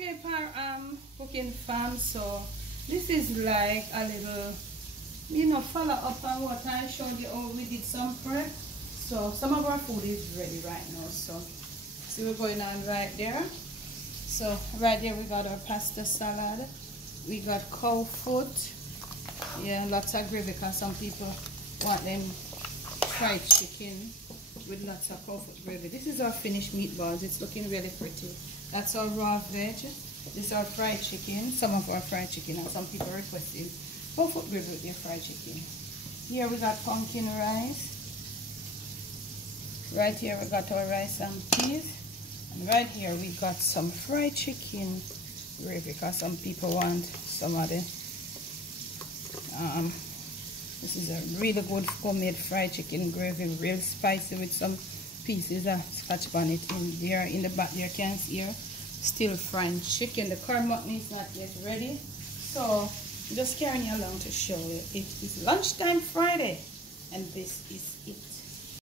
Okay, cooking fam. So this is like a little, follow up on what I showed you. Oh, we did some prep. So some of our food is ready right now. So see what's going on right there. So right there we got our pasta salad. We got cow foot. Yeah, lots of gravy because some people want them fried chicken with lots of cow foot gravy. This is our finished meatballs. It's looking really pretty. That's our raw veg. This is our fried chicken. Some of our fried chicken, and some people requested cow foot gravy with their fried chicken. Here we got pumpkin rice. Right here we got our rice and peas. And right here we got some fried chicken gravy because some people want some of the this is a really good homemade fried chicken gravy, real spicy with some pieces of scotch bonnet in there. In the back there, you can see here still fried chicken. The corn mutton is not yet ready, so I'm just carrying you along to show you. It is lunchtime Friday, and this is it.